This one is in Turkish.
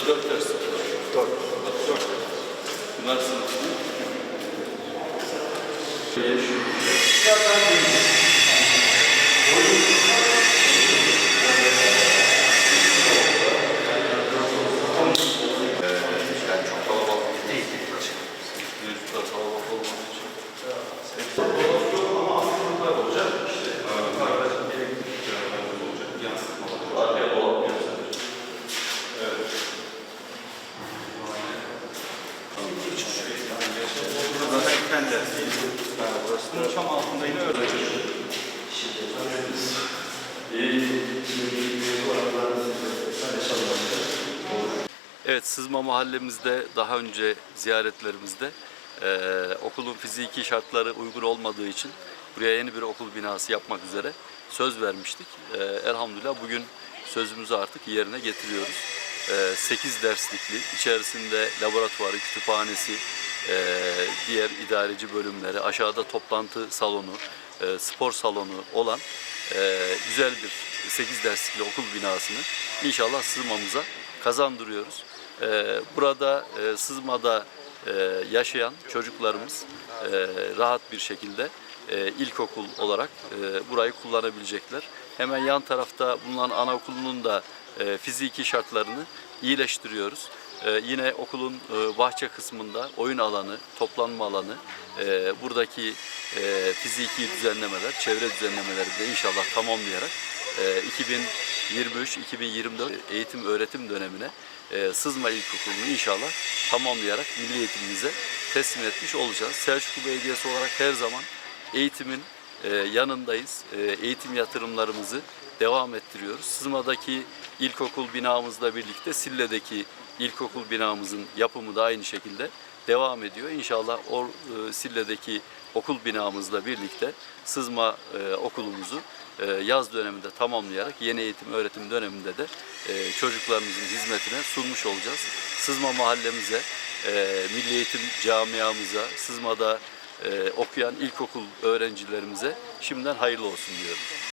dört ders var. Dört. Dört. Bunlar sınıfı. Beş. Yani çok kalabalık değil. Mevcutlar kalabalık olmadığı için. Dersi. Ha, burası da çam altında yine öğrenci. Evet, Sızma mahallemizde daha önce ziyaretlerimizde eee, okulun fiziki şartları uygun olmadığı için buraya yeni bir okul binası yapmak üzere söz vermiştik. Eee, elhamdülillah bugün sözümüzü artık yerine getiriyoruz. 8 derslikli, içerisinde laboratuvarı, kütüphanesi, eee, diğer idareci bölümleri, aşağıda toplantı salonu, eee, spor salonu olan eee, güzel bir 8 derslikli okul binasını inşallah sızmamıza kazandırıyoruz. Ee, burada e, Sızma'da e, yaşayan çocuklarımız e, rahat bir şekilde e, ilkokul olarak e, burayı kullanabilecekler. Hemen yan tarafta bulunan anaokulunun da e, fiziki şartlarını iyileştiriyoruz. E, yine okulun e, bahçe kısmında oyun alanı, toplanma alanı, e, buradaki e, fiziki düzenlemeler, çevre düzenlemeleri de inşallah tamamlayarak e, 2023-2024 eğitim öğretim dönemine Sızma İlkokulu'nu inşallah tamamlayarak milli eğitimimize teslim etmiş olacağız. Selçuklu Belediyesi olarak her zaman eğitimin yanındayız. E, eğitim yatırımlarımızı devam ettiriyoruz. Sızma'daki ilkokul binamızla birlikte Sille'deki ilkokul binamızın yapımı da aynı şekilde devam ediyor. İnşallah o e, Sille'deki okul binamızla birlikte Sızma e, okulumuzu e, yaz döneminde tamamlayarak yeni eğitim öğretim döneminde de çocuklarımızın hizmetine sunmuş olacağız. Sızma mahallemize, milli eğitim camiamıza, Sızma'da e, okuyan ilkokul öğrencilerimize şimdiden hayırlı olsun diyorum.